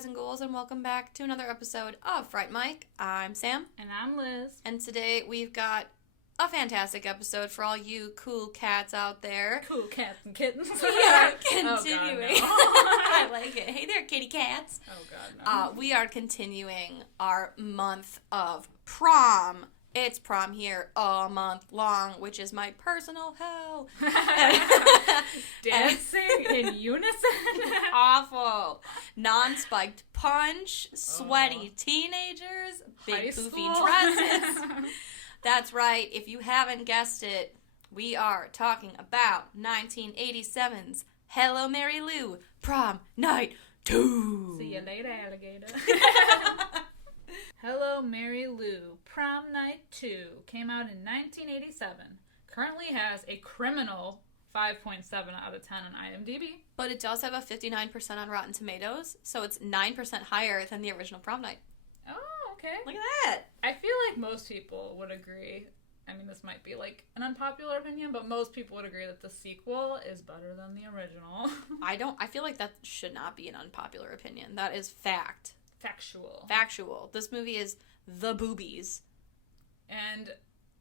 guys and ghouls, and welcome back to another episode of Fright Mike. I'm Sam. And I'm Liz. And today we've got a fantastic episode for all you cool cats out there. Cool cats and kittens. We are continuing. Oh, God, no. I like it. Hey there, kitty cats. Oh, God, no. We are continuing our month of prom. It's prom here all month long, which is my personal hell. Dancing in unison? Awful. Non-spiked punch, sweaty teenagers, big poofy dresses. That's right. If you haven't guessed it, we are talking about 1987's Hello, Mary Lou, Prom Night II. See you later, alligator. Hello, Mary Lou, Prom Night II came out in 1987. Currently has a criminal 5.7 out of 10 on IMDb. But it does have a 59% on Rotten Tomatoes, so it's 9% higher than the original Prom Night. Oh, okay. Look at that. I feel like most people would agree. I mean, this might be like an unpopular opinion, but most people would agree that the sequel is better than the original. I feel like that should not be an unpopular opinion. That is fact. Factual. This movie is the boobies. And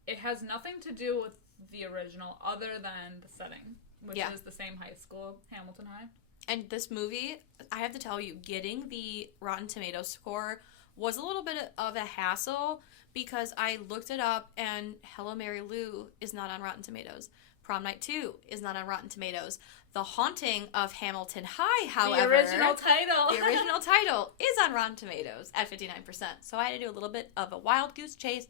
it has nothing to do with the original other than the setting, which is the same high school, Hamilton High. And this movie, I have to tell you, getting the Rotten Tomatoes score was a little bit of a hassle because I looked it up and Hello, Mary Lou is not on Rotten Tomatoes. Prom Night 2 is not on Rotten Tomatoes. The Haunting of Hamilton High, however... The original title is on Rotten Tomatoes at 59%. So I had to do a little bit of a wild goose chase.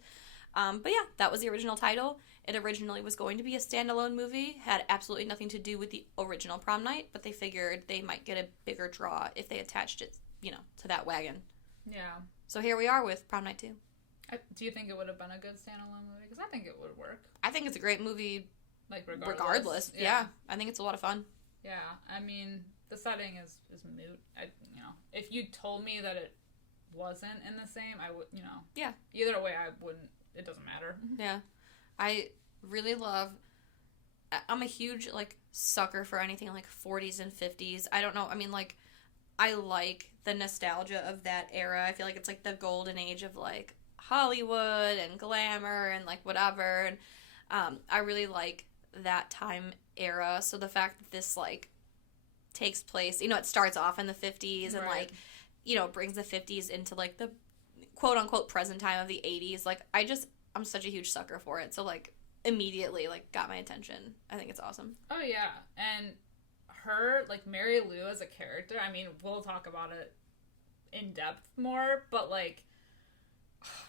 But yeah, that was the original title. It originally was going to be a standalone movie. Had absolutely nothing to do with the original Prom Night. But they figured they might get a bigger draw if they attached it, to that wagon. Yeah. So here we are with Prom Night 2. Do you think it would have been a good standalone movie? Because I think it would work. I think it's a great movie... Like, regardless. Yeah. I think it's a lot of fun. Yeah. I mean, the setting is moot. If you told me that it wasn't in the same, I would, Yeah. Either way, I wouldn't. It doesn't matter. Yeah. I really love... I'm a huge, sucker for anything, 40s and 50s. I don't know. I mean, I like the nostalgia of that era. I feel like it's, the golden age of, Hollywood and glamour and, whatever. And I really like that time era, so the fact that this takes place, it starts off in the 50s and right. Brings the 50s into the quote unquote present time of the 80s. I'm such a huge sucker for it, so immediately got my attention. I think it's awesome. Oh yeah. And her, Mary Lou as a character, I mean, we'll talk about it in depth more, but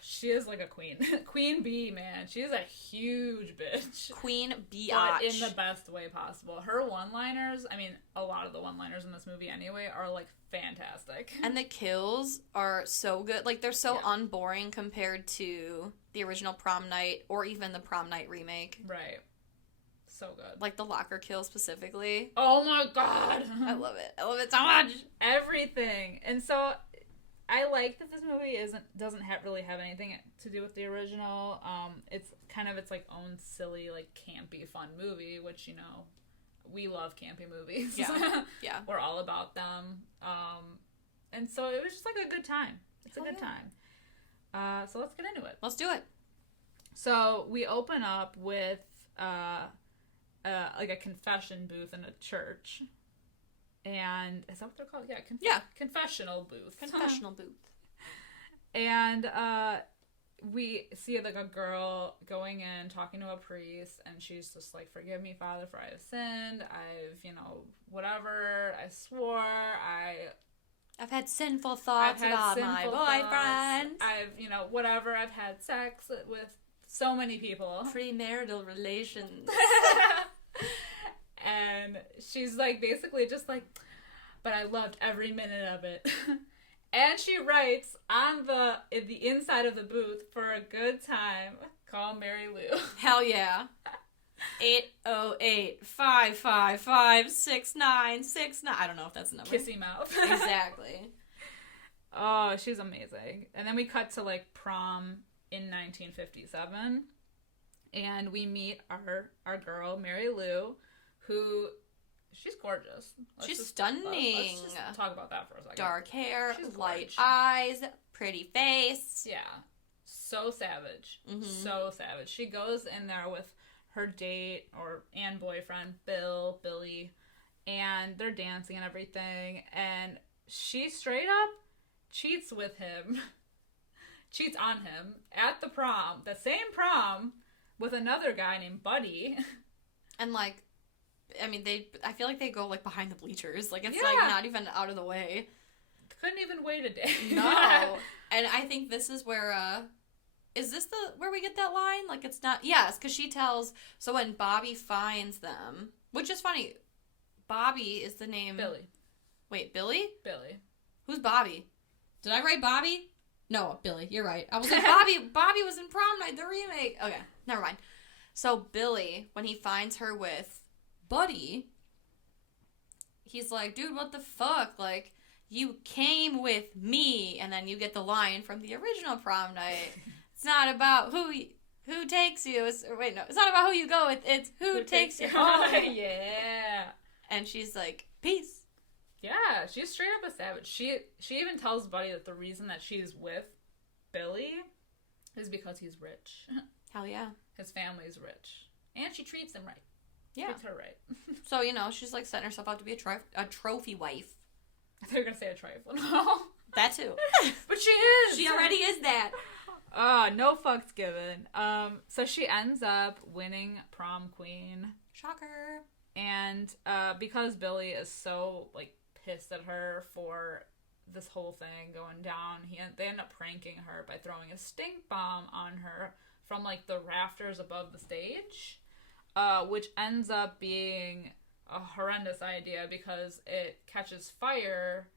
she is a queen. Queen bee, man. She is a huge bitch. Queen biatch. But in the best way possible. Her one-liners, I mean, a lot of the one-liners in this movie anyway, are, fantastic. And the kills are so good. They're so unboring compared to the original Prom Night or even the Prom Night remake. Right. So good. The locker kill specifically. Oh my god! I love it. I love it so much. Everything. And so... I like that this movie doesn't really have anything to do with the original. It's kind of its own silly, campy, fun movie, which, we love campy movies. Yeah. Yeah. We're all about them. And so it was just a good time. It's a good time. So let's get into it. Let's do it. So we open up with a confession booth in a church. And is that what they're called? Yeah, confessional booth. Confessional booth. And we see a girl going in, talking to a priest, and she's just forgive me, Father, for I have sinned. I've, whatever. I swore. I've had sinful thoughts about my boyfriend. I've, whatever. I've had sex with so many people. Premarital relations. And she's basically just but I loved every minute of it. And she writes on in the inside of the booth, for a good time, call Mary Lou. Hell yeah. 808-555-6969. I don't know if that's the number. Kissy mouth. Exactly. Oh, she's amazing. And then we cut to prom in 1957. And we meet our girl, Mary Lou, who she's gorgeous. She's stunning. Let's just talk about that for a second. Dark hair, She's light gorge. eyes, pretty face. Yeah. So savage. Mm-hmm. So savage. She goes in there with her date and boyfriend, Billy, and they're dancing and everything, and she straight up cheats with him. Cheats on him at the prom. The same prom with another guy named Buddy. And like, I mean, I feel like they go like behind the bleachers. Like, it's Yeah. like not even out of the way. Couldn't even wait a day. No. And I think this is where, is this where we get that line? Like, it's not, yes, because she tells, so when Bobby finds them, which is funny, Bobby is the name. Billy. Wait, Billy? Billy. Who's Bobby? Did I write Bobby? No, Billy, you're right. I was like, Bobby was in Prom Night, the remake. Okay, never mind. So Billy, when he finds her with Buddy, he's like, dude, what the fuck? Like, you came with me. And then you get the line from the original Prom Night. It's not about who takes you. It's not about who you go with. It's who takes you home. Yeah. And she's like, peace. Yeah, she's straight up a savage. She even tells Buddy that the reason that she's with Billy is because he's rich. Hell yeah. His family's rich. And she treats him right. Yeah. Treats her right. So, she's like setting herself up to be a trophy wife. I thought you were going to say a trifle. No. That too. But she is. She already is that. No fucks given. So she ends up winning prom queen. Shocker. And because Billy is so, like, pissed at her for this whole thing going down, they end up pranking her by throwing a stink bomb on her from, like, the rafters above the stage, which ends up being a horrendous idea because it catches fire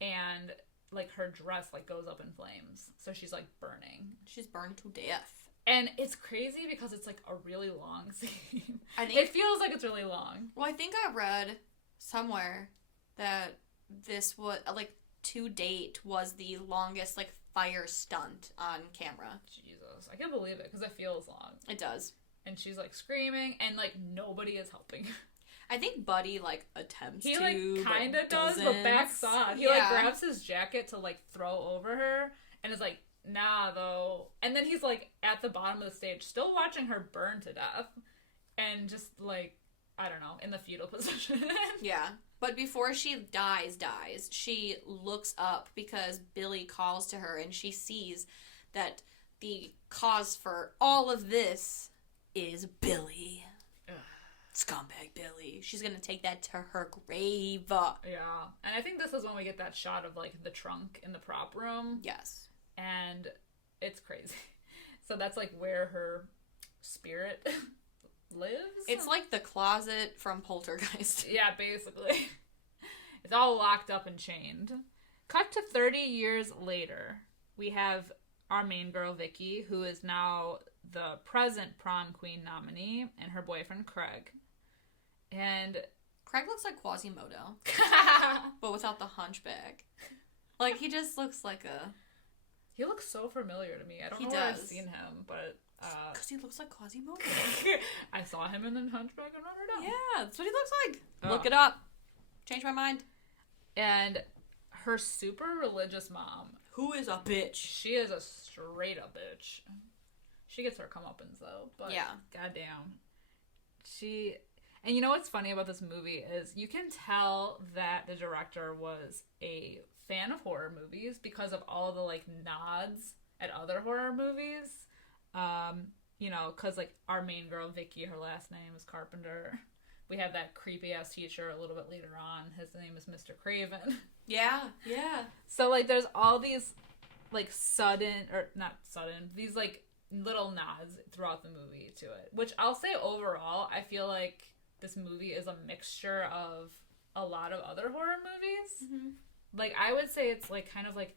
and, like, her dress, like, goes up in flames. So she's, like, burning. She's burned to death. And it's crazy because it's, like, a really long scene. It feels like it's really long. Well, I think I read somewhere that this was, like, to date was the longest, like, fire stunt on camera. Jesus. I can't believe it because it feels long. It does. And she's, like, screaming and, like, nobody is helping. I think Buddy, like, attempts he, to, like, kind of does, doesn't. but backs off. He, like, grabs his jacket to, like, throw over her and is like, nah, though. And then he's, like, at the bottom of the stage still watching her burn to death. And just, like, I don't know, in the fetal position. Yeah. But before she dies, she looks up because Billy calls to her and she sees that the cause for all of this is Billy. Ugh. Scumbag Billy. She's gonna take that to her grave. Yeah. And I think this is when we get that shot of, like, the trunk in the prop room. Yes. And it's crazy. So that's, like, where her spirit lives? It's like the closet from Poltergeist. Yeah, basically. It's all locked up and chained. Cut to 30 years later, we have our main girl, Vicky, who is now the present prom queen nominee, and her boyfriend, Craig. And Craig looks like Quasimodo, but without the hunchback. Like, he just looks like a... He looks so familiar to me. I don't know where I've seen him, but... Because he looks like Quasimodo. I saw him in the Hunchback of Notre Dame. Yeah, that's what he looks like. Oh. Look it up. Change my mind. And her super religious mom. Who is a bitch? She is a straight up bitch. She gets her comeuppance though, but yeah, goddamn. And you know what's funny about this movie is you can tell that the director was a fan of horror movies because of all the, like, nods at other horror movies. You know, because, like, our main girl, Vicky, her last name is Carpenter. We have that creepy-ass teacher a little bit later on. His name is Mr. Craven. Yeah. So, like, there's all these, like, these, like, little nods throughout the movie to it. Which I'll say overall, I feel like this movie is a mixture of a lot of other horror movies. Mm-hmm. Like, I would say it's, like, kind of like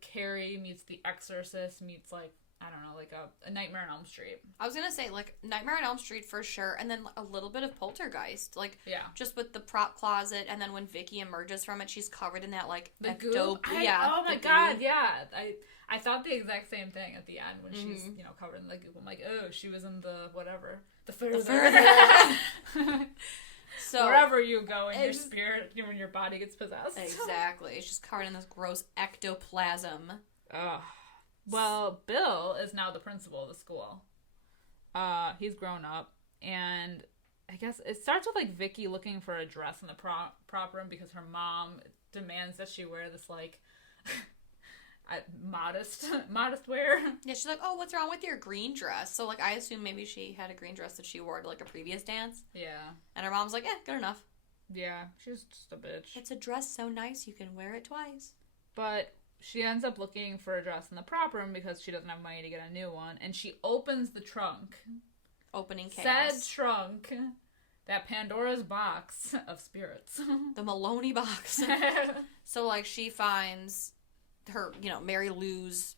Carrie meets The Exorcist meets, like, I don't know, like a Nightmare on Elm Street. I was gonna say, like, Nightmare on Elm Street for sure, and then a little bit of Poltergeist. Like, Yeah. just with the prop closet, and then when Vicky emerges from it, she's covered in that, like, The ecto... goop? Yeah. Oh my god, yeah. I thought the exact same thing at the end when she's, you know, covered in the goop. I'm like, oh, she was in the whatever. The further. So wherever you go in your spirit, when your body gets possessed. Exactly. It's just covered in this gross ectoplasm. Ugh. Well, Bill is now the principal of the school. He's grown up, and I guess it starts with, like, Vicky looking for a dress in the prop room because her mom demands that she wear this, like, modest wear. Yeah, she's like, oh, what's wrong with your green dress? So, like, I assume maybe she had a green dress that she wore to, like, a previous dance. Yeah. And her mom's like, good enough. Yeah, she's just a bitch. It's a dress so nice you can wear it twice. But she ends up looking for a dress in the prop room because she doesn't have money to get a new one. And she opens the trunk. Opening chaos. Said trunk. That Pandora's box of spirits. The Maloney box. So, like, she finds her, you know, Mary Lou's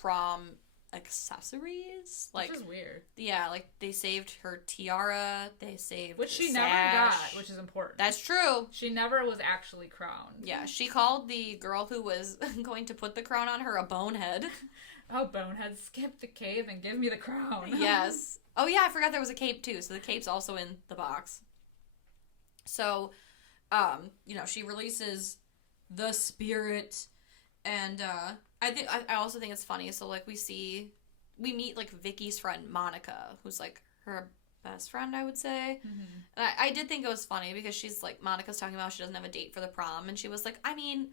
prom accessories. Like, which is weird. Yeah, like, they saved her tiara. They saved which she sash. never got, which is important. That's true. She never was actually crowned. Yeah, she called the girl who was going to put the crown on her a bonehead. Oh, bonehead, skip the cave and give me the crown. Yes. Oh, yeah, I forgot there was a cape, too. So the cape's also in the box. So, you know, she releases the spirit. And I also think it's funny. So, like, we meet, like, Vicky's friend, Monica, who's, like, her best friend, I would say. Mm-hmm. And I did think it was funny because she's, like, Monica's talking about she doesn't have a date for the prom. And she was like, I mean,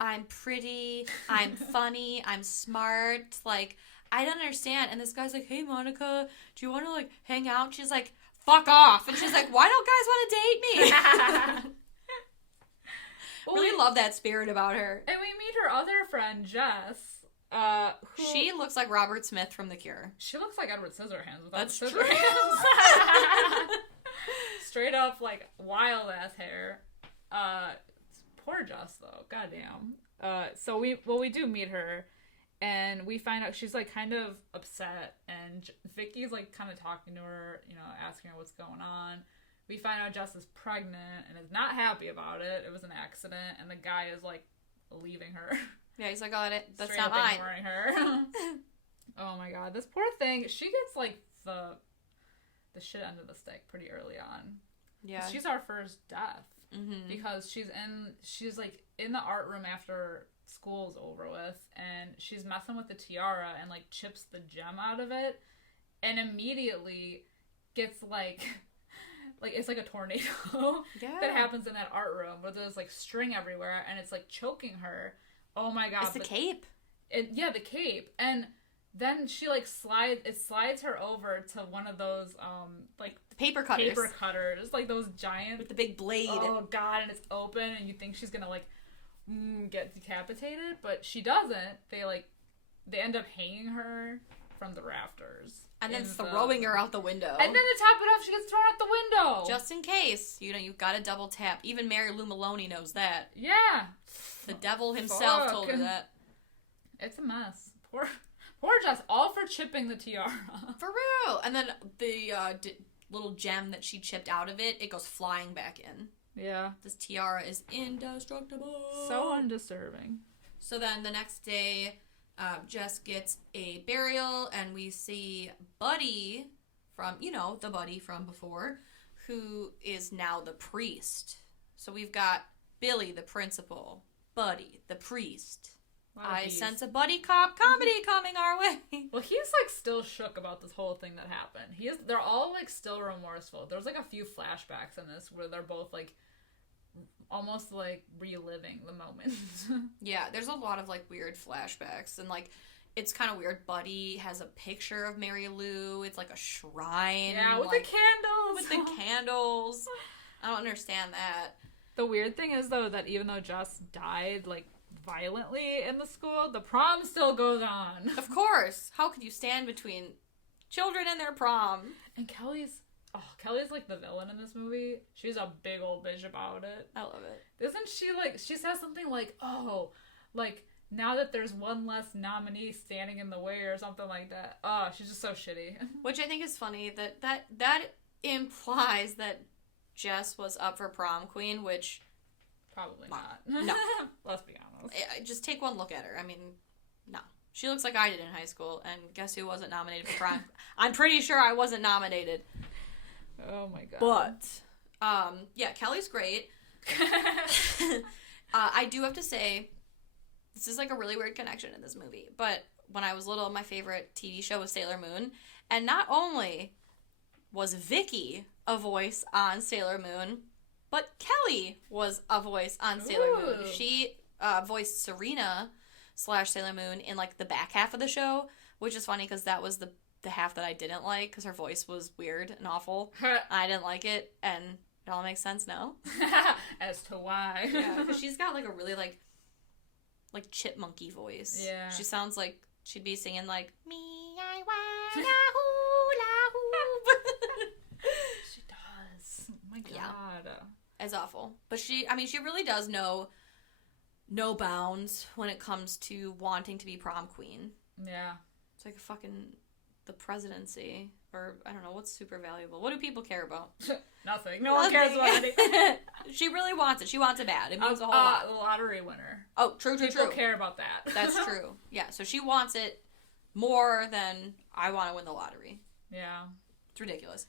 I'm pretty, I'm funny, I'm smart, like, I don't understand. And this guy's like, hey, Monica, do you want to, like, hang out? And she's like, fuck off. And she's like, why don't guys want to date me? Really love that spirit about her. And we meet her other friend, Jess. She looks like Robert Smith from The Cure. She looks like Edward Scissorhands without That's the true. Straight up, like, wild-ass hair. Poor Jess, though. Goddamn. So we do meet her, and we find out she's, like, kind of upset, and Vicky's, like, kind of talking to her, you know, asking her what's going on. We find out Jess is pregnant and is not happy about it. It was an accident, and the guy is, like, leaving her. Yeah, he's like, oh, that's straight not up mine. ignoring her. Oh my god, this poor thing. She gets, like, the shit end of the stick pretty early on. Yeah. She's our first death. Mm-hmm. Because she's, like, in the art room after school's over with, and she's messing with the tiara and, like, chips the gem out of it, and immediately gets, like, it's like a tornado that happens in that art room where there's, like, string everywhere, and it's, like, choking her. Oh my god. It's the cape. The cape. And then she, like, slides her over to one of those, like, paper cutters, like those giant with the big blade. Oh god, and it's open, and you think she's gonna, like, get decapitated, but she doesn't. They end up hanging her from the rafters. And then throwing her out the window. And then to top it off, she gets thrown out the window. Just in case. You know, you've got to double tap. Even Mary Lou Maloney knows that. Yeah. The devil himself told her that. It's a mess. Poor Jess, all for chipping the tiara. For real. And then the little gem that she chipped out of it goes flying back in. Yeah. This tiara is indestructible. So undisturbing. So then the next day, Jess gets a burial, and we see Buddy from, you know, the Buddy from before, who is now the priest. So we've got Billy, the principal, Buddy, the priest. I sense a buddy cop comedy coming our way. Well, he's, like, still shook about this whole thing that happened. They're all, like, still remorseful. There's, like, a few flashbacks in this where they're both, like, almost, like, reliving the moment. Yeah, there's a lot of, like, weird flashbacks, and, like, it's kind of weird. Buddy has a picture of Mary Lou. It's like a shrine. Yeah, with, like, the candles. With the candles. I don't understand that. The weird thing is, though, that even though Jess died, like, violently in the school, the prom still goes on. Of course. How could you stand between children and their prom? And Kelly's like the villain in this movie. She's a big old bitch about it. I love it. Isn't she, like, she says something like, oh, like, now that there's one less nominee standing in the way or something like that. Oh, she's just so shitty. Which I think is funny that implies that Jess was up for prom queen, which... Probably not. No. Let's be honest. Just take one look at her. I mean, no. She looks like I did in high school, and guess who wasn't nominated for prom? I'm pretty sure I wasn't nominated. Oh my god. But, yeah, Kelly's great. I do have to say, this is like a really weird connection in this movie, but when I was little, my favorite TV show was Sailor Moon, and not only was Vicky a voice on Sailor Moon, but Kelly was a voice on Sailor Moon. She voiced Serena / Sailor Moon in, like, the back half of the show, which is funny because that was the half that I didn't like because her voice was weird and awful. I didn't like it, and it all makes sense now. As to why. Yeah, because she's got, like, a really, like chipmunky voice. Yeah. She sounds like she'd be singing, like, me, I wanna hula hoop. She does. Oh my god. Yeah. It's awful. But she really does know no bounds when it comes to wanting to be prom queen. Yeah. It's like the presidency, or I don't know, what's super valuable. What do people care about? Nothing. No one cares about anything. She really wants it. She wants it bad. It means a whole lot. The lottery winner. Oh, true. People care about that. That's true. Yeah, so she wants it more than I want to win the lottery. Yeah. It's ridiculous.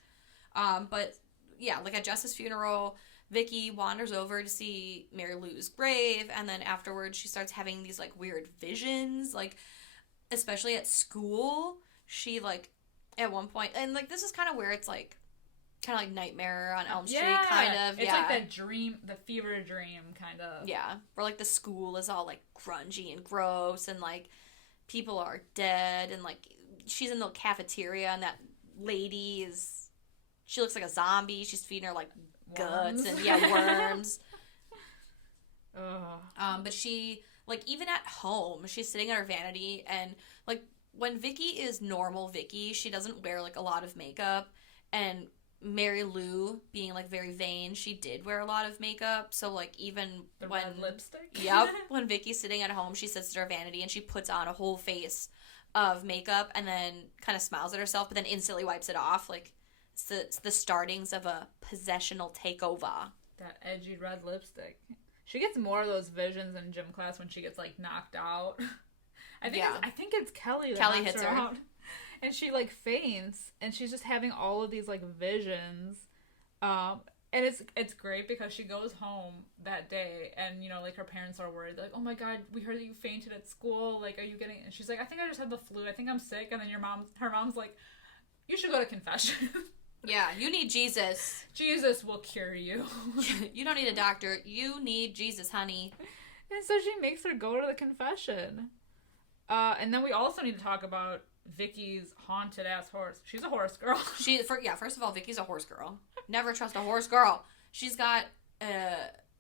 But yeah, like at Jess's funeral, Vicky wanders over to see Mary Lou's grave, and then afterwards she starts having these, like, weird visions, like, especially at school. She, like, at one point, and, like, this is kind of where it's, like, kind of like Nightmare on Elm Street, kind of. It's like that dream, the fever dream, kind of. Yeah, where, like, the school is all, like, grungy and gross, and, like, people are dead, and, like, she's in the cafeteria, and that lady she looks like a zombie. She's feeding her, like, guts and worms. But she, like, even at home, she's sitting at her vanity, and, like, when Vicky is normal Vicky, she doesn't wear, like, a lot of makeup, and Mary Lou being, like, very vain, she did wear a lot of makeup, so, like, even when red lipstick. Yep. When Vicky's sitting at home, she sits at her vanity and she puts on a whole face of makeup and then kind of smiles at herself, but then instantly wipes it off. Like, it's the startings of a possessional takeover. That edgy red lipstick. She gets more of those visions in gym class when she gets, like, knocked out. I think it's Kelly that Kelly knocks hits her her out. And she, like, faints, and she's just having all of these, like, visions. And it's great because she goes home that day, and, you know, like, her parents are worried. They're like, oh my god, we heard that you fainted at school. Like, are you getting... And she's like, I think I just had the flu. I think I'm sick. And then her mom's like, you should go to confession. Yeah, you need Jesus. Jesus will cure you. You don't need a doctor. You need Jesus, honey. And so she makes her go to the confession. And then we also need to talk about Vicky's haunted ass horse. She's a horse girl. First of all, Vicky's a horse girl. Never trust a horse girl. She's got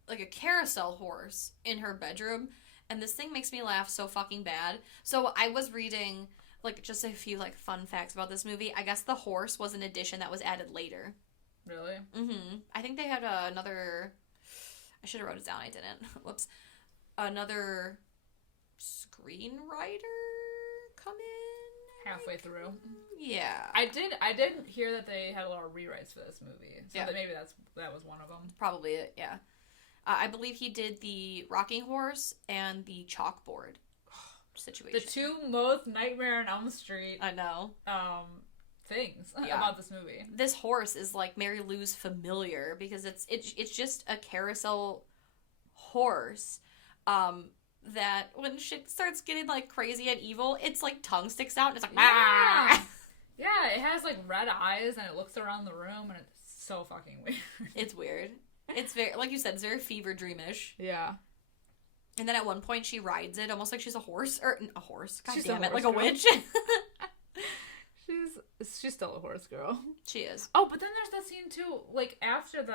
like a carousel horse in her bedroom, and this thing makes me laugh so fucking bad. So I was reading, like, just a few, like, fun facts about this movie. I guess the horse was an addition that was added later. Really? Mm-hmm. I think they had another... I should have wrote it down. I didn't. Whoops. Another screenwriter come in halfway through. Yeah. I did hear that they had a lot of rewrites for this movie. So yeah. That maybe that was one of them. Probably it, yeah. I believe he did the rocking horse and the chalkboard situation. The two most Nightmare on Elm Street I know. Things about this movie. This horse is like Mary Lou's familiar because it's just a carousel horse that when shit starts getting, like, crazy and evil, its, like, tongue sticks out and it's like, ah! Yeah, it has, like, red eyes and it looks around the room and it's so fucking weird. It's weird. It's very, like you said, it's very fever dreamish. Yeah. And then at one point she rides it almost like she's a horse. Or, a horse. God she's damn it. Horse like girl. A witch. She's still a horse girl. She is. Oh, but then there's that scene too, like, after the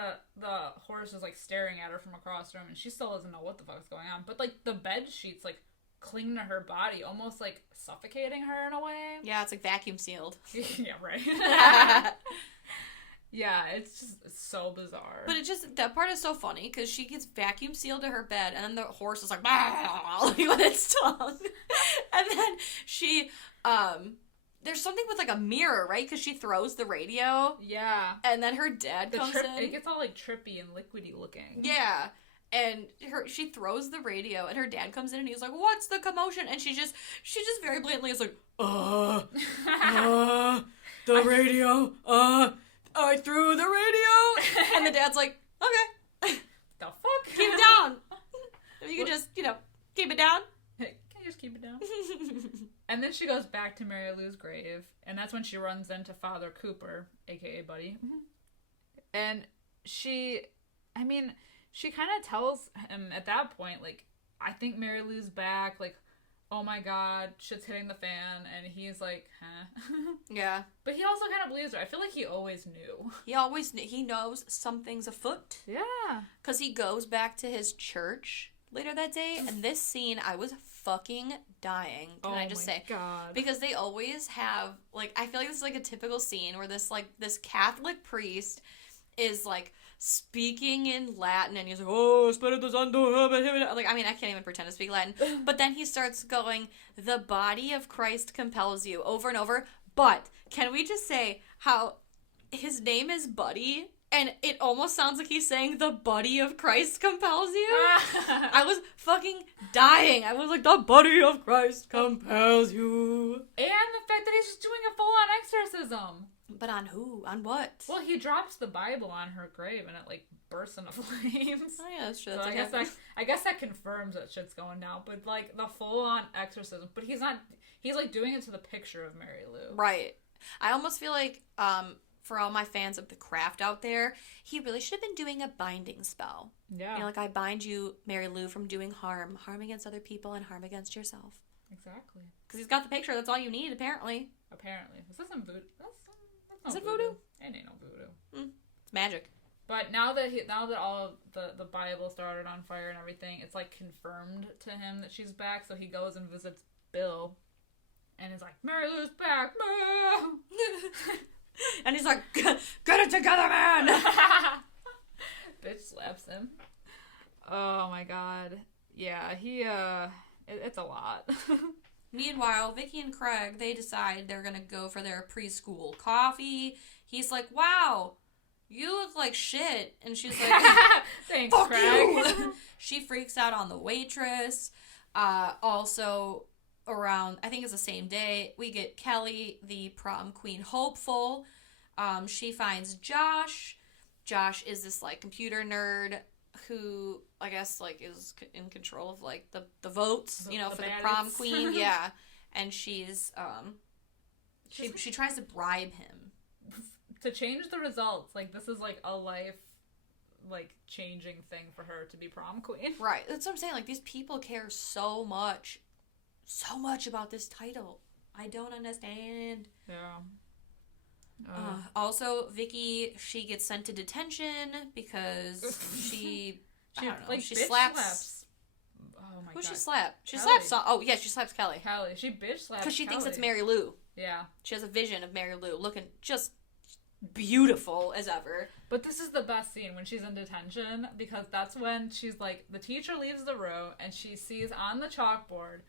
horse is, like, staring at her from across the room, and she still doesn't know what the fuck's going on, but, like, the bed sheets, like, cling to her body, almost, like, suffocating her in a way. Yeah, it's, like, vacuum sealed. Yeah, right. Yeah, it's just so bizarre. But that part is so funny because she gets vacuum sealed to her bed, and then the horse is like, like with its tongue. And then she, there's something with like a mirror, right? Because she throws the radio. Yeah. And then her dad comes in. It gets all like trippy and liquidy looking. Yeah. And she throws the radio, and her dad comes in, and he's like, "What's the commotion?" And she just very blatantly is like, the radio, I threw the radio. And the dad's like, okay. The fuck? Keep it down. If you could just, keep it down. Can you just keep it down? And then she goes back to Mary Lou's grave, and that's when she runs into Father Cooper, aka Buddy. And she kind of tells him at that point, like, I think Mary Lou's back, like, oh my god, shit's hitting the fan, and he's like, huh? Yeah. But he also kind of believes her. I feel like he always knew. He knows something's afoot. Yeah. Because he goes back to his church later that day, and this scene, I was fucking dying, can I just say. God. Because they always have, like, I feel like this is, like, a typical scene where this Catholic priest is, like, speaking in Latin, and he's like, oh, Espiritu Santo, like, I mean, I can't even pretend to speak Latin, but then he starts going, the body of Christ compels you, over and over. But can we just say how his name is Buddy, and it almost sounds like he's saying the body of Christ compels you? I was fucking dying. I was like, the body of Christ compels you. And the fact that he's just doing a full-on exorcism. But on who? On what? Well, he drops the Bible on her grave, and it, like, bursts into flames. Oh, yeah, that's true. So I guess that confirms that shit's going down. But, like, the full-on exorcism. But he's like, doing it to the picture of Mary Lou. Right. I almost feel like, for all my fans of the craft out there, he really should have been doing a binding spell. Yeah. Like, I bind you, Mary Lou, from doing harm against other people and harm against yourself. Exactly. Because he's got the picture. That's all you need, apparently. Apparently. Is this in voodoo? Is it voodoo? It ain't no voodoo. It's magic. But now that all the Bible started on fire and everything, it's like confirmed to him that she's back. So he goes and visits Bill, and is like, Mary Lou's back, And he's like, get it together, man. Bitch slaps him. Oh my god. Yeah, it's a lot. Meanwhile, Vicky and Craig, they decide they're going to go for their preschool coffee. He's like, wow, you look like shit. And she's like, thanks, fuck Craig. you. She freaks out on the waitress. Also, around, I think it's the same day, we get Kelly, the prom queen hopeful. She finds Josh. Josh is this, like, computer nerd who, I guess, like, is in control of, like, the votes, for the prom queen. Yeah. And she's, she tries to bribe him. To change the results. Like, this is, like, a life, like, changing thing for her to be prom queen. Right. That's what I'm saying. Like, these people care so much about this title. I don't understand. Yeah. Also, Vicky, she gets sent to detention because she slaps. Oh my god. Who she slap? She Kelly. slaps. She slaps Kelly. She bitch slaps because she thinks Kelly. it's Mary Lou. Yeah. She has a vision of Mary Lou looking just beautiful as ever. But this is the best scene when she's in detention, because that's when she's like, the teacher leaves the row and she sees on the chalkboard,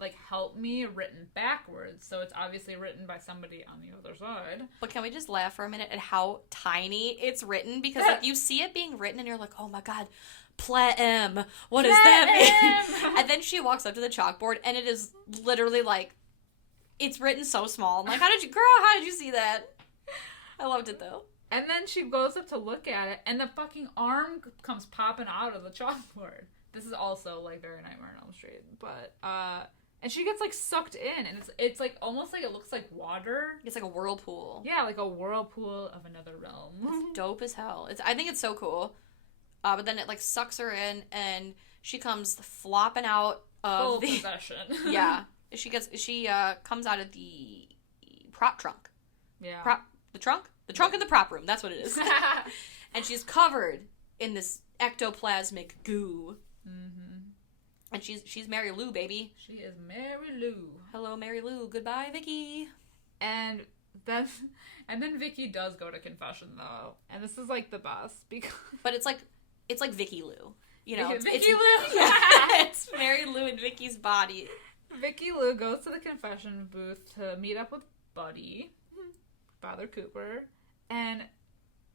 like, help me, written backwards. So it's obviously written by somebody on the other side. But can we just laugh for a minute at how tiny it's written? Because, like, you see it being written and you're like, oh my god, Plem, what does that mean? And then she walks up to the chalkboard and it is literally like, it's written so small. I'm like, how did you see that? I loved it though. And then she goes up to look at it and the fucking arm comes popping out of the chalkboard. This is also, like, very Nightmare on Elm Street. But, and she gets, like, sucked in, and it's like, almost like it looks like water. It's like a whirlpool. Yeah, like a whirlpool of another realm. It's dope as hell. I think it's so cool. But then it, like, sucks her in, and she comes flopping out of full possession. Yeah. She comes out of the prop trunk. Yeah. The trunk? The trunk in the prop room. That's what it is. And she's covered in this ectoplasmic goo. Mm-hmm. And she's Mary Lou, baby. She is Mary Lou. Hello, Mary Lou. Goodbye, Vicky. And then Vicky does go to confession though, and this is like the best because. But it's like Vicky Lou, you know. Vicky Lou. It's Mary Lou and Vicky's body. Vicky Lou goes to the confession booth to meet up with Buddy, Father Cooper, and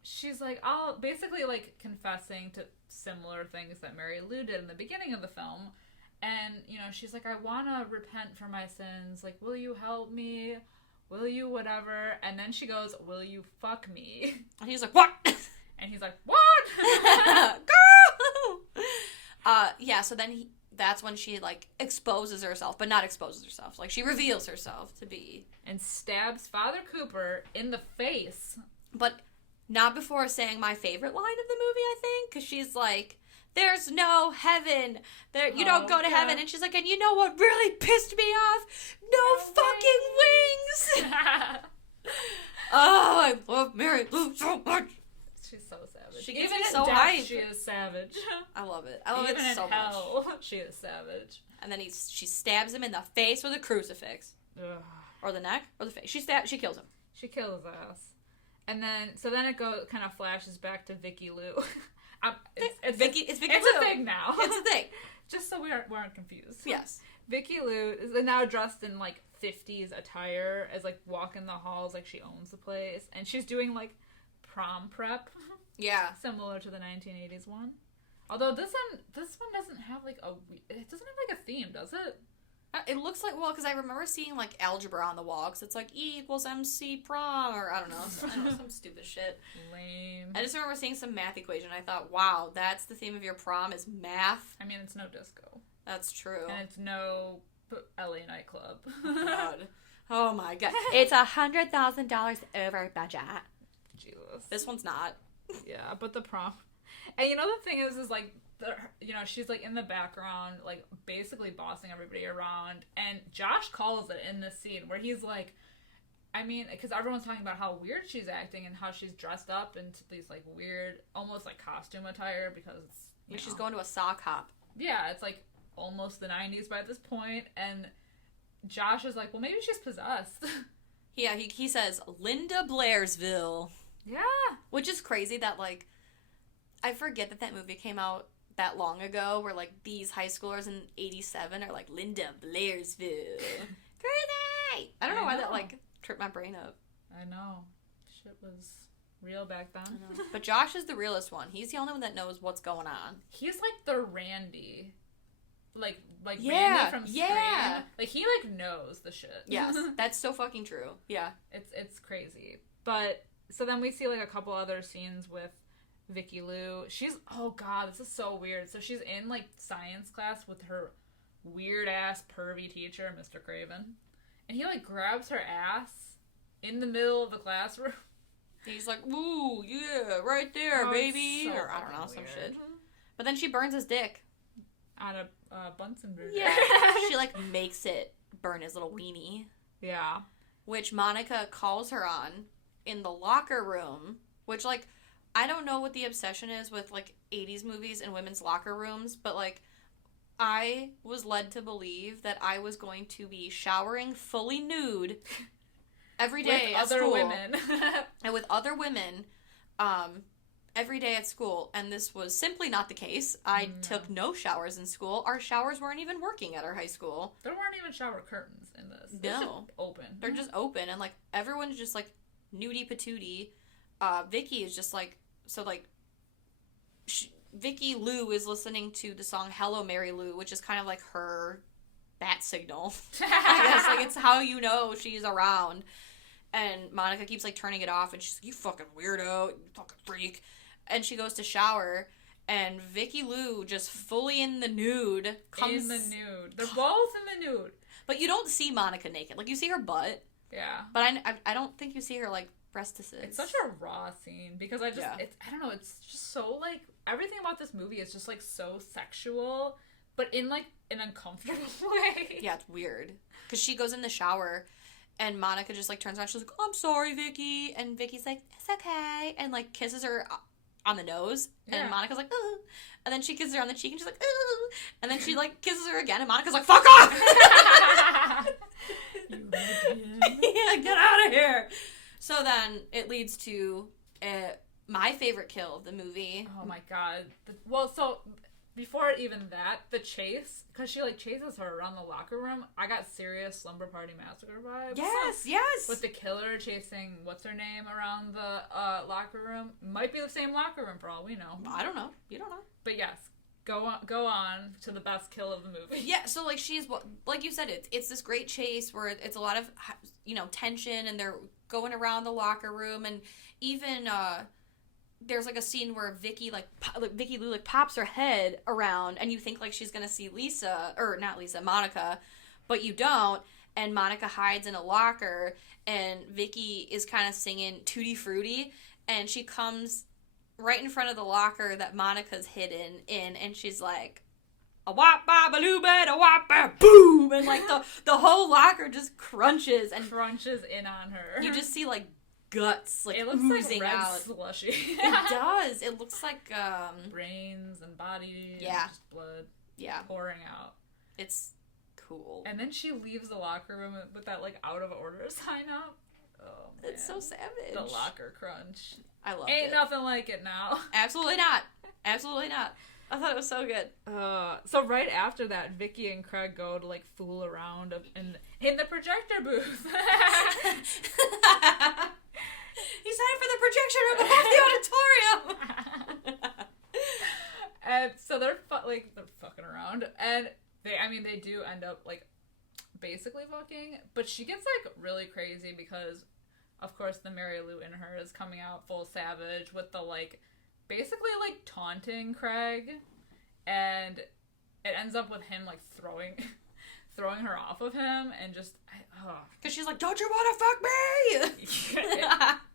she's like, basically like confessing to similar things that Mary Lou did in the beginning of the film. And, you know, she's like, I want to repent for my sins. Like, will you help me? Will you whatever? And then she goes, will you fuck me? And he's like, what? And he's like, what? Girl! Yeah, so then that's when she, like, exposes herself, but not exposes herself. Like, she reveals herself to be. And stabs Father Cooper in the face. But not before saying my favorite line of the movie, I think. Because she's like, there's no heaven. You don't go to heaven. And she's like, and you know what really pissed me off? No fucking wings. Oh, I love Mary Lou so much. She's so savage. She gets Even me in so death, hype. she is savage. I love it. I love Even it so in hell, she is savage. And then she stabs him in the face with a crucifix. Ugh. Or the neck, or the face. She kills him. She kills his ass. And then, so then it kind of flashes back to Vicky Lou. It's Vicky Lou. It's a thing now. It's a thing. Just so we aren't confused. Yes. Vicky Lou is now dressed in, like, 50s attire as, like, walking the halls like she owns the place. And she's doing, like, prom prep. Yeah. Similar to the 1980s one. Although this one doesn't have, like, it doesn't have, like, a theme, does it? It looks like, well, because I remember seeing, like, algebra on the wall, because it's like E equals MC prom, or I don't know, some stupid shit. Lame. I just remember seeing some math equation. I thought, wow, that's the theme of your prom is math? I mean, it's no disco. That's true. And it's no LA nightclub. God. Oh my god. It's $100,000 over budget. Jesus. This one's not. Yeah, but the prom. And you know the thing is like, you know, she's like in the background, like basically bossing everybody around. And Josh calls it in this scene where he's like, I mean, because everyone's talking about how weird she's acting and how she's dressed up into these like weird, almost like costume attire because it's, she's going to a sock hop. Yeah, it's like almost the 90s by this point. And Josh is like, well, maybe she's possessed. Yeah, he says, Linda Blairsville. Yeah. Which is crazy that, like, I forget that movie came out that long ago where, like, these high schoolers in 87 are like, Linda Blairsville. Crazy! I don't know why that, like, tripped my brain up. I know. Shit was real back then. I know. But Josh is the realest one. He's the only one that knows what's going on. He's like the Randy. Like yeah, Randy from Scream. Yeah. Like, he, like, knows the shit. Yes, that's so fucking true. Yeah. It's crazy. But, so then we see, like, a couple other scenes with Vicky Lou. Oh god, this is so weird. So she's in, like, science class with her weird-ass pervy teacher, Mr. Craven. And he, like, grabs her ass in the middle of the classroom. He's like, ooh, yeah, right there, baby. So or I don't know, some shit. But then she burns his dick. On a Bunsen burner. Yeah. She, like, makes it burn his little weenie. Yeah. Which Monica calls her on in the locker room. Which, like, I don't know what the obsession is with, like, 80s movies and women's locker rooms. But, like, I was led to believe that I was going to be showering fully nude every day at school. With other women. And with other women. Every day at school, and this was simply not the case. I took no showers in school. Our showers weren't even working at our high school. There weren't even shower curtains in this. No. They're just open. They're just open, and, like, everyone's just, like, nudie patootie. Vicky is just, like, so, like, Vicky Lou is listening to the song Hello Mary Lou, which is kind of like her bat signal. I guess, like, it's how you know she's around. And Monica keeps, like, turning it off, and she's like, you fucking weirdo, you fucking freak. And she goes to shower, and Vicky Lou, just fully in the nude, comes... In the nude. They're both in the nude. But you don't see Monica naked. Like, you see her butt. Yeah. But I don't think you see her, like, breastises. It's such a raw scene, because I don't know, it's just so, like, everything about this movie is just, like, so sexual, but in, like, an uncomfortable way. Yeah, it's weird. Because she goes in the shower, and Monica just, like, turns around, she's like, oh, I'm sorry, Vicky. And Vicky's like, it's okay. And, like, kisses her on the nose, and Monica's like, ooh. And then she kisses her on the cheek, and she's like, ooh. And then she, like, kisses her again, and Monica's like, fuck off! Yeah, get out of here. So then it leads to my favorite kill of the movie. Oh my god. So before even that, the chase, because she like chases her around the locker room, I got serious Slumber Party Massacre vibes. Yes. With the killer chasing what's her name around the locker room. Might be the same locker room for all we know. I don't know. You don't know. But yes, go on to the best kill of the movie. Yeah, so like like you said, it's this great chase where it's a lot of tension, and they're going around the locker room, and even there's like a scene where Vicky Lou like pops her head around, and you think like she's gonna see Monica, but you don't, and Monica hides in a locker, and Vicky is kind of singing Tutti Frutti, and she comes right in front of the locker that Monica's hidden in, and she's like, a wop ba baloo bed, a wop ba boom, and like the whole locker just crunches in on her. You just see like guts like it looks oozing like red out. Slushy. It does. It looks like brains and body. Yeah. And just blood. Yeah. Pouring out. It's cool. And then she leaves the locker room with that like out of order sign up. Oh man. It's so savage. The locker crunch. I love it. Ain't nothing like it now. Absolutely not. Absolutely not. I thought it was so good. So right after that, Vicky and Craig go to like fool around in the projector booth. He's headed for the projection room above the auditorium. And so they're fucking around, and they do end up like basically fucking, but she gets like really crazy because, of course, the Mary Lou in her is coming out full savage with the like, basically like taunting Craig, and it ends up with him like throwing her off of him, and just because she's like, "Don't you want to fuck me?"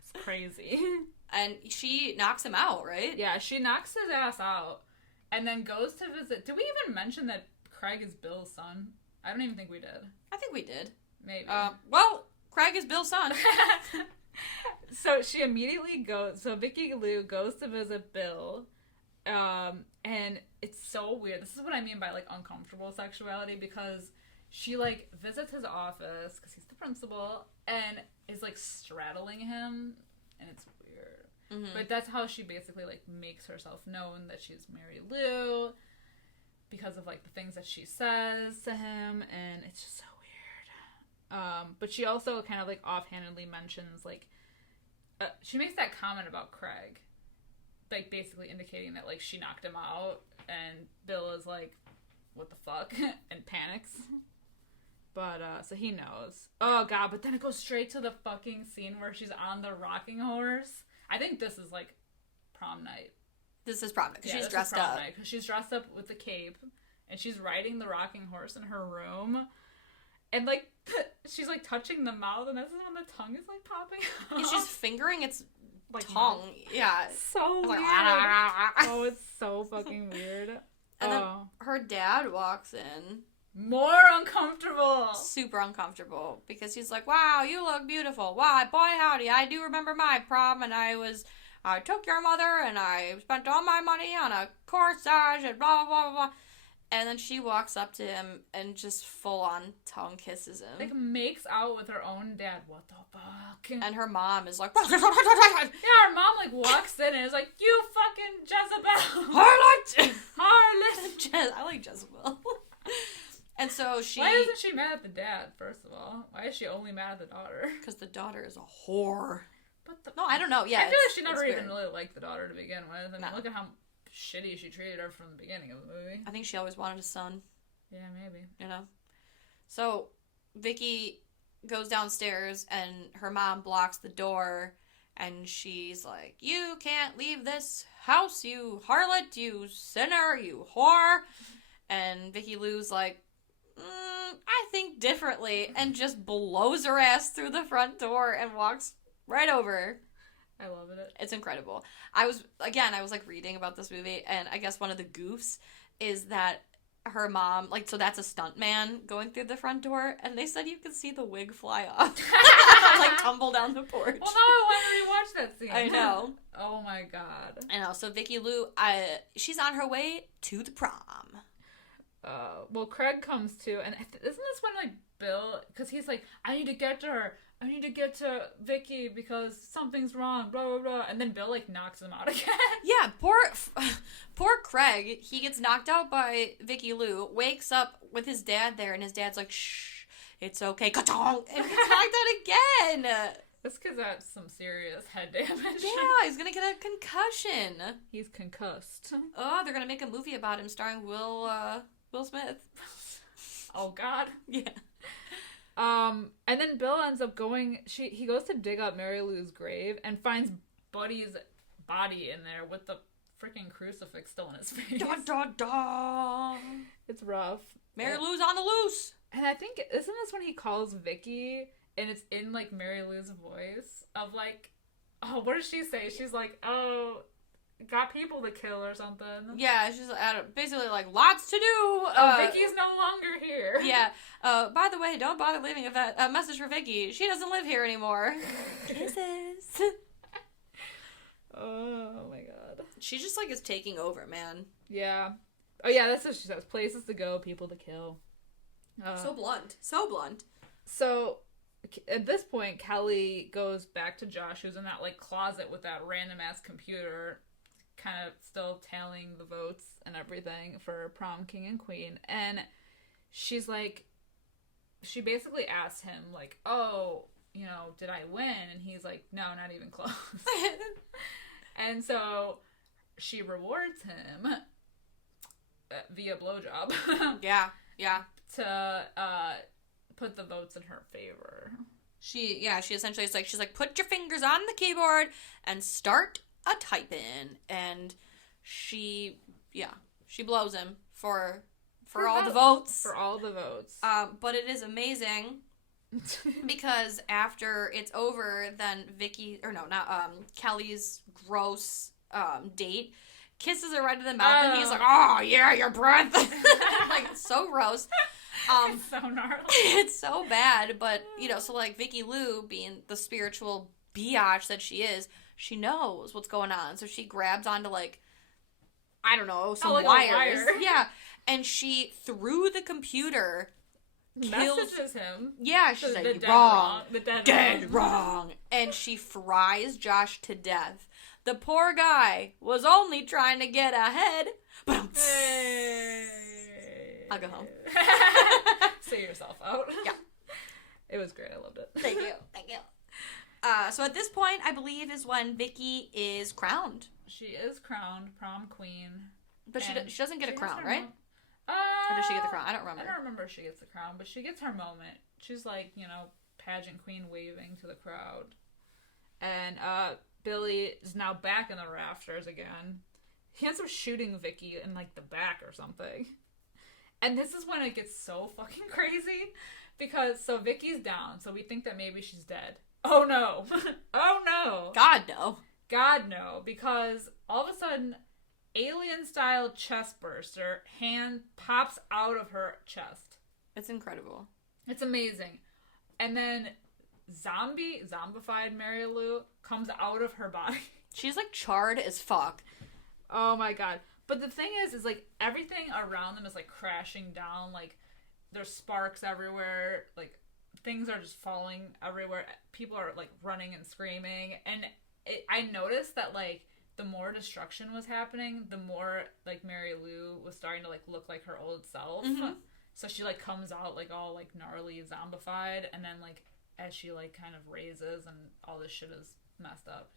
It's crazy. And she knocks him out, right? Yeah, she knocks his ass out, and then goes to visit. Did we even mention that Craig is Bill's son? I don't even think we did. I think we did. Maybe. Well, Craig is Bill's son. So she immediately goes. So Vicky Lou goes to visit Bill, and it's so weird. This is what I mean by like uncomfortable sexuality, because she like visits his office because he's the principal and is like straddling him, and it's weird. Mm-hmm. But that's how she basically like makes herself known that she's Mary Lou, because of like the things that she says to him, and it's just so weird. But she also kind of like offhandedly mentions like she makes that comment about Craig, like basically indicating that like she knocked him out, and Bill is like, what the fuck, and panics. But so he knows. Oh god, but then it goes straight to the fucking scene where she's on the rocking horse. I think this is like prom night. This is prom night because she's dressed up. Because she's dressed up with the cape, and she's riding the rocking horse in her room, and like she's like touching the mouth, and this is when the tongue is like popping out. And she's fingering its like tongue. mouth. Yeah, so weird. Like, oh, it's so fucking weird. And then her dad walks in. More uncomfortable. Super uncomfortable, because he's like, "Wow, you look beautiful. Why, boy, howdy, I do remember my prom, and I took your mother, and I spent all my money on a corsage, and blah, blah, blah, blah." And then she walks up to him and just full-on tongue kisses him. Like, makes out with her own dad. What the fuck? And her mom is like... Yeah, her mom, like, walks in and is like, "You fucking Jezebel! Harlot! Harlot!" I like Jezebel. And so she... Why isn't she mad at the dad, first of all? Why is she only mad at the daughter? Because the daughter is a whore. But No, I don't know. Yeah, I feel like she never even really liked the daughter to begin with. I mean, look at how shitty she treated her from the beginning of the movie. I think she always wanted a son. Yeah, maybe. You know? So, Vicky goes downstairs, and her mom blocks the door, and she's like, "You can't leave this house, you harlot, you sinner, you whore." And Vicky Lou's like, "I think differently," and just blows her ass through the front door and walks right over. I love it. It's incredible. I was like reading about this movie, and I guess one of the goofs is that her mom, like, so that's a stunt man going through the front door, and they said you could see the wig fly off. Like, tumble down the porch. Well, now I want to rewatch that scene. I know. Oh my god. I know. So Vicky Lou, she's on her way to the prom. Well, Craig comes too, and isn't this when, like, Bill, because he's like, I need to get to her. I need to get to Vicky because something's wrong, blah, blah, blah. And then Bill, like, knocks him out again. Yeah, poor Craig. He gets knocked out by Vicky Lou, wakes up with his dad there, and his dad's like, shh, it's okay. Ka-tong! And gets knocked out again. This kid's got some serious head damage. Yeah, he's gonna get a concussion. He's concussed. Oh, they're gonna make a movie about him starring Will Smith. Oh, God. Yeah. And then Bill ends up he goes to dig up Mary Lou's grave and finds Buddy's body in there with the freaking crucifix still in his face. Da, da, da. It's rough. Mary Lou's on the loose. And I think, isn't this when he calls Vicky, and it's in, like, Mary Lou's voice of, like, oh, what does she say? She's like, oh, got people to kill or something. Yeah, she's basically like, lots to do. Vicky's no longer here. Yeah. By the way, don't bother leaving a message for Vicky. She doesn't live here anymore. Kisses. Oh my god. She just, like, is taking over, man. Yeah. Oh yeah, that's what she says. Places to go, people to kill. So blunt. So blunt. So, at this point, Kelly goes back to Josh, who's in that, like, closet with that random-ass computer, kind of still tallying the votes and everything for prom king and queen. And she's like, she basically asks him, like, oh, you know, did I win? And he's like, no, not even close. And so she rewards him via blowjob. Yeah. To put the votes in her favor. She essentially is like, she's like, put your fingers on the keyboard and start a typing. And she blows him for all the votes. For all the votes. But it is amazing because after it's over, then Kelly's gross date kisses her right in the mouth, and he's like, oh yeah, your breath. Like, it's so gross. It's so gnarly. It's so bad, but, you know, so, like, Vicky Lou, being the spiritual biatch that she is, she knows what's going on, so she grabs onto, like, I don't know, some like wires. A wire. Yeah, and she, through the computer, messages him. Yeah, she's like, dead wrong. The Dead wrong. And she fries Josh to death. The poor guy was only trying to get ahead. But hey. I'll go home. See yourself out. Yeah. It was great. I loved it. Thank you. So at this point, I believe, is when Vicky is crowned. She is crowned prom queen. But she doesn't get a crown, right? Or does she get the crown? I don't remember. I don't remember if she gets the crown, but she gets her moment. She's like, you know, pageant queen waving to the crowd. And Billy is now back in the rafters again. He ends up shooting Vicky in, like, the back or something. And this is when it gets so fucking crazy. Because, so Vicky's down, so we think that maybe she's dead. Oh no. Oh no. God, no. God, no. Because all of a sudden, alien-style chest burster hand pops out of her chest. It's incredible. It's amazing. And then zombified Mary Lou comes out of her body. She's, like, charred as fuck. Oh my god. But the thing is like, everything around them is, like, crashing down. Like, there's sparks everywhere. Like, things are just falling everywhere. People are, like, running and screaming. And I noticed that, like, the more destruction was happening, the more, like, Mary Lou was starting to, like, look like her old self. Mm-hmm. So she, like, comes out, like, all, like, gnarly zombified. And then, like, as she, like, kind of raises and all this shit is messed up.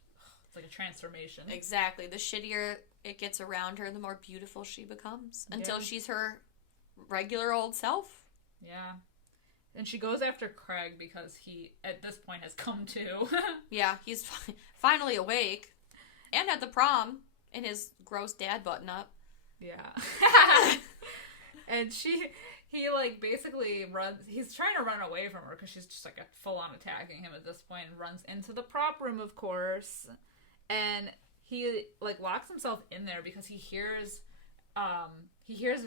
It's like a transformation. Exactly. The shittier it gets around her, the more beautiful she becomes. Until she's her regular old self. Yeah. And she goes after Craig because he, at this point, has come to. Yeah, he's finally awake. And at the prom, in his gross dad button-up. Yeah. And he, like, basically runs, he's trying to run away from her because she's just, like, full-on attacking him at this point, and runs into the prop room, of course. And he, like, locks himself in there because he hears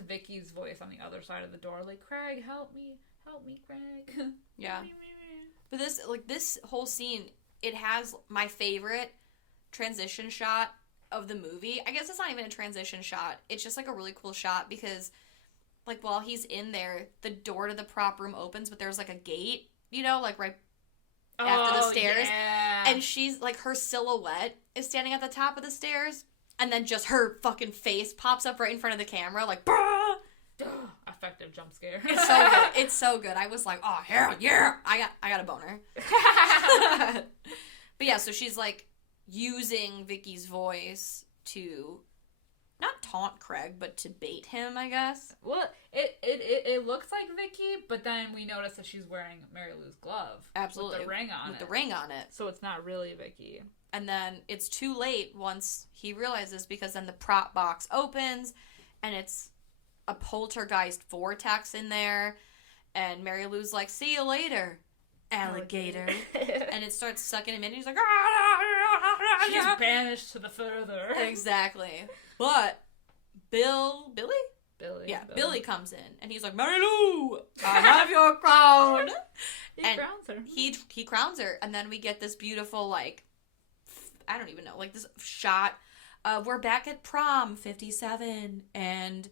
Vicky's voice on the other side of the door, like, Craig, help me, Craig. Yeah. But this whole scene, it has my favorite transition shot of the movie. I guess it's not even a transition shot. It's just, like, a really cool shot because, like, while he's in there, the door to the prop room opens, but there's, like, a gate, you know, like, right after the stairs. Yeah. And she's, like, her silhouette is standing at the top of the stairs, and then just her fucking face pops up right in front of the camera, like, bah! Effective jump scare. It's so good. It's so good. I was like, oh, hell yeah. I got a boner. But yeah, so she's, like, using Vicky's voice to not taunt Craig, but to bait him, I guess. Well, it looks like Vicky, but then we notice that she's wearing Mary Lou's glove. Absolutely. With the ring on it. With the ring on it. So it's not really Vicky. And then it's too late once he realizes, because then the prop box opens and it's a poltergeist vortex in there, and Mary Lou's like, see you later, alligator. And it starts sucking him in, and he's like, she's banished to the further. Exactly. But Billy? Yeah, Billy comes in, and he's like, Mary Lou, I have your crown. He crowns her. He crowns her, and then we get this beautiful, like, I don't even know, like, this shot of we're back at prom 57, and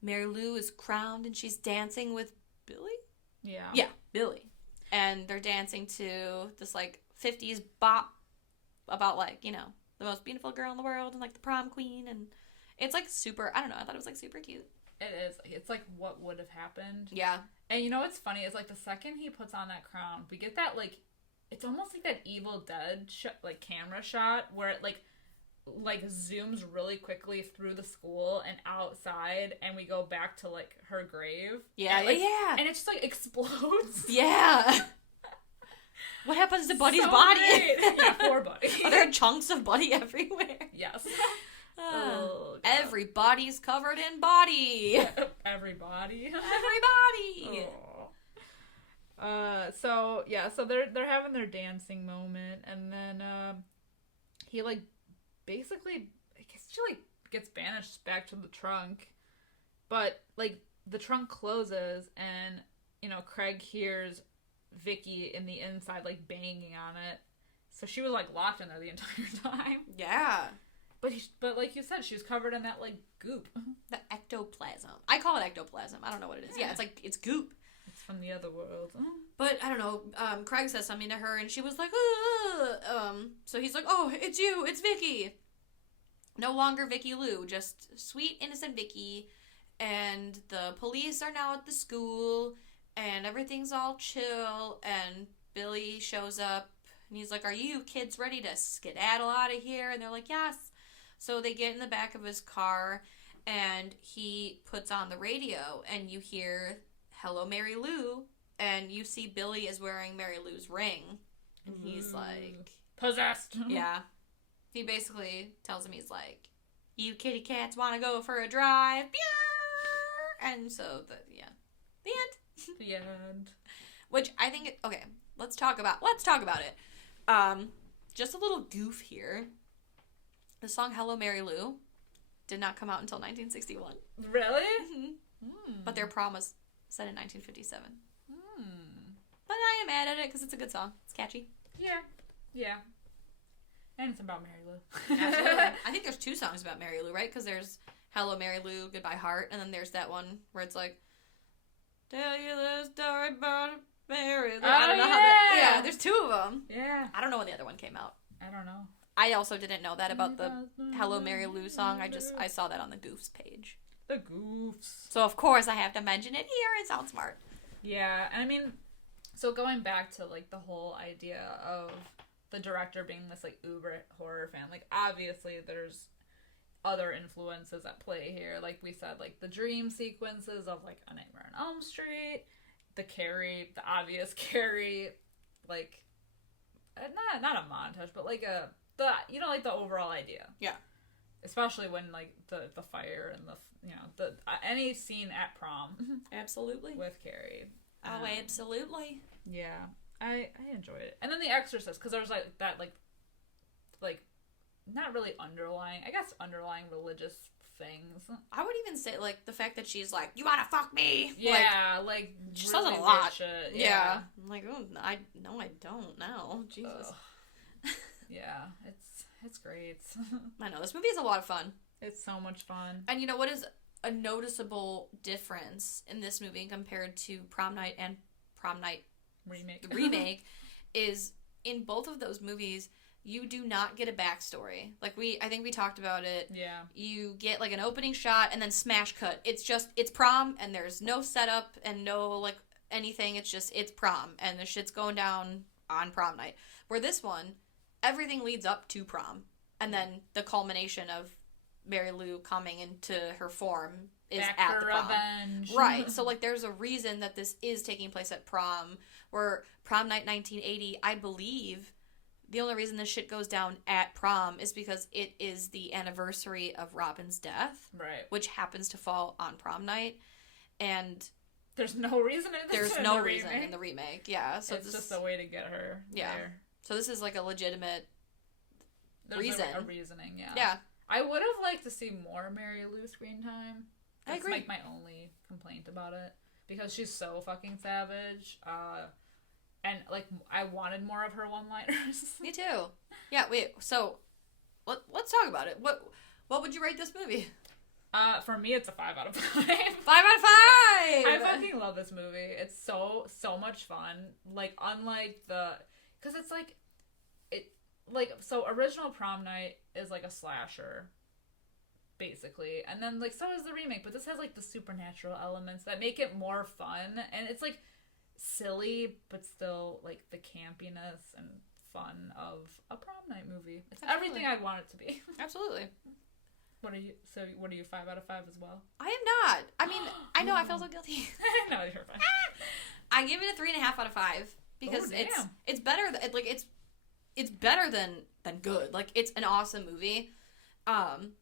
Mary Lou is crowned, and she's dancing with Billy? Yeah, Billy. And they're dancing to this, like, 50s bop about, like, you know, the most beautiful girl in the world, and, like, the prom queen, and it's, like, super, I don't know, I thought it was, like, super cute. It is. It's, like, what would have happened. Yeah. And you know what's funny is, like, the second he puts on that crown, we get that, like, it's almost like that Evil Dead, like, camera shot, where it, like, zooms really quickly through the school and outside, and we go back to, like, her grave. Yeah, and, like, yeah. And it just, like, explodes. Yeah. What happens to Buddy's body? Yeah, poor Buddy. Are there chunks of Buddy everywhere? Yes. Everybody's covered in body. Everybody. Everybody. So they're having their dancing moment, and then he, like, basically, I guess she, like, gets banished back to the trunk, but, like, the trunk closes, and, you know, Craig hears Vicky in the inside, like, banging on it, so she was, like, locked in there the entire time. Yeah. But like you said, she was covered in that, like, goop. The ectoplasm. I call it ectoplasm. I don't know what it is. Yeah, it's like, it's goop. It's from the other world. But, I don't know, Craig says something to her, and she was like, so he's like, oh, it's you, it's Vicky. No longer Vicky Lou, just sweet, innocent Vicky, and the police are now at the school, and everything's all chill, and Billy shows up, and he's like, are you kids ready to skedaddle out of here? And they're like, yes. So they get in the back of his car, and he puts on the radio, and you hear, hello, Mary Lou, and you see Billy is wearing Mary Lou's ring, and he's like... Possessed! Yeah. He basically tells him, he's like, you kitty cats want to go for a drive? And so, the end. The end. Which I think, okay, let's talk about it. Just a little goof here. The song Hello, Mary Lou did not come out until 1961. Really? Mm-hmm. But their prom was set in 1957. But I am mad at it because it's a good song. It's catchy. Yeah. And it's about Mary Lou. Absolutely. I think there's two songs about Mary Lou, right? Because there's Hello, Mary Lou, Goodbye Heart, and then there's that one where it's like, tell you the story about Mary Lou. I don't know how that... Yeah, there's two of them. Yeah. I don't know when the other one came out. I don't know. I also didn't know that about the Hello, Mary Lou song. I saw that on the Goofs page. The Goofs. So, of course, I have to mention it here. It sounds smart. Yeah, and I mean, so going back to, like, the whole idea of the director being this, like, uber horror fan, like, obviously there's other influences at play here. Like we said, like, the dream sequences of, like, A Nightmare on Elm Street, the obvious Carrie, like, not a montage, but, like, like, the overall idea. Yeah. Especially when, like, the fire and the any scene at prom. Absolutely. With Carrie. Oh, absolutely. Yeah. I enjoyed it. And then The Exorcist, because there was, like, that, like, not really underlying religious things. I would even say, like, the fact that she's like, you wanna fuck me? Yeah, like she really says it a lot. Shit. Yeah. I'm like, oh, I don't know. Jesus. Yeah, it's great. I know, this movie is a lot of fun. It's so much fun. And you know what is a noticeable difference in this movie compared to Prom Night and Prom Night remake is in both of those movies you do not get a backstory. Like I think we talked about it. Yeah. You get like an opening shot and then smash cut. It's prom and there's no setup and no like anything. It's prom and the shit's going down on prom night. Where this one, everything leads up to prom. And then the culmination of Mary Lou coming into her form is Back at for the prom. revenge. Right. So like there's a reason that this is taking place at prom. Where Prom Night 1980, I believe the only reason this shit goes down at prom is because it is the anniversary of Robin's death. Right. Which happens to fall on prom night. And there's no reason in the remake. Yeah. So it's just a way to get her there. So this is like a legitimate reason. A reasoning, yeah. Yeah. I would have liked to see more Mary Lou screen time. I agree. That's like my only complaint about it. Because she's so fucking savage. And, like, I wanted more of her one-liners. Me too. Yeah, wait, so, let's talk about it. What would you rate this movie? For me, it's a 5 out of 5. 5 out of 5! I fucking love this movie. It's so much fun. Like, unlike because it's so original Prom Night is like a slasher, basically. And then, like, so is the remake. But this has, like, the supernatural elements that make it more fun. And it's, like, silly, but still, like, the campiness and fun of a prom night movie. It's everything I'd want it to be. Absolutely. What are you, 5 out of 5 as well? I am not. I mean, I know I feel so guilty. No, you're fine. I give it a 3.5 out of 5 because it's better. It's better than good. Like, it's an awesome movie. But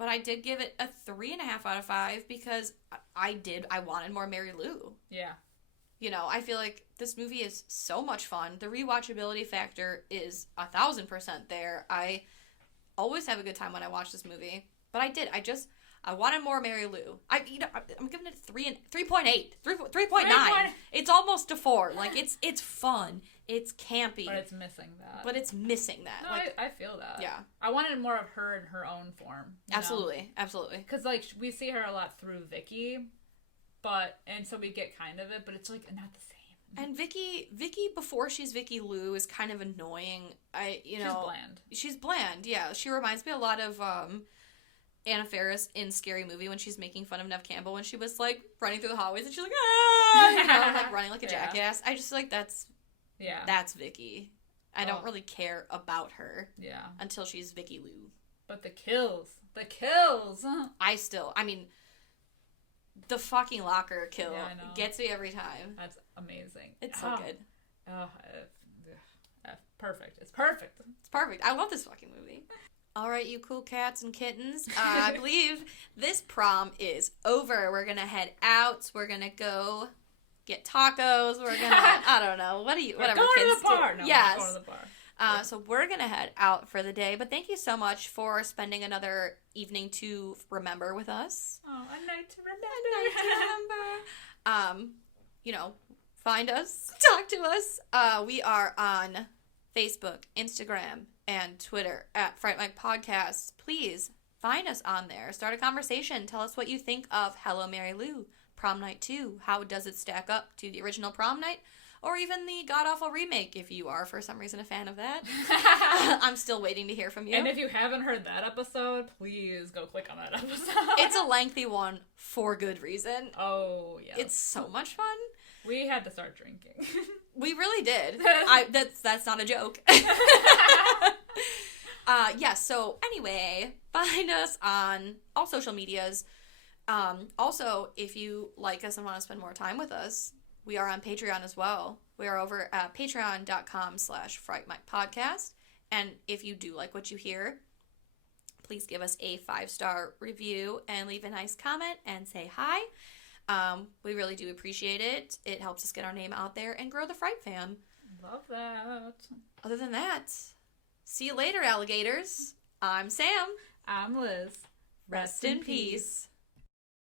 I did give it a 3.5 out of 5 because I wanted more Mary Lou. Yeah. You know, I feel like this movie is so much fun. The rewatchability factor is 1,000% there. I always have a good time when I watch this movie. But I wanted more Mary Lou. I'm giving it a 3.8, 3.9. It's almost a 4. Like, it's fun. It's campy. But it's missing that. No, like, I feel that. Yeah. I wanted more of her in her own form. Absolutely. Because, like, we see her a lot through Vicky. And so we get kind of it, but it's, like, not the same. And Vicky before she's Vicky Lou is kind of annoying. She's bland, yeah. She reminds me a lot of Anna Faris in Scary Movie when she's making fun of Neve Campbell when she was, like, running through the hallways and she's like, ah! You know, like, running like a jackass. I just, like, that's Vicky. I don't really care about her. Yeah. Until she's Vicky Lou. But the kills! The fucking locker kill gets me every time. That's amazing. It's so good. Perfect. It's perfect. It's perfect. I love this fucking movie. All right, you cool cats and kittens. I believe this prom is over. We're going to head out. We're going to go get tacos. We're going to, I don't know. Whatever kids do. We're going to the bar. No, yes. We're going to the bar. So we're going to head out for the day. But thank you so much for spending another evening to remember with us. Oh, a night to remember. Find us. Talk to us. We are on Facebook, Instagram, and Twitter at Fright Mike Podcast. Please find us on there. Start a conversation. Tell us what you think of Hello, Mary Lou, Prom Night 2. How does it stack up to the original Prom Night? Or even the god-awful remake, if you are, for some reason, a fan of that. I'm still waiting to hear from you. And if you haven't heard that episode, please go click on that episode. It's a lengthy one for good reason. Oh, yeah. It's so much fun. We had to start drinking. We really did. That's not a joke. So anyway, find us on all social medias. Also, if you like us and want to spend more time with us, we are on Patreon as well. We are over at patreon.com/FrightMikePodcast. And if you do like what you hear, please give us a 5-star review and leave a nice comment and say hi. We really do appreciate it. It helps us get our name out there and grow the Fright fam. Love that. Other than that, see you later, alligators. I'm Sam. I'm Liz. Rest in peace.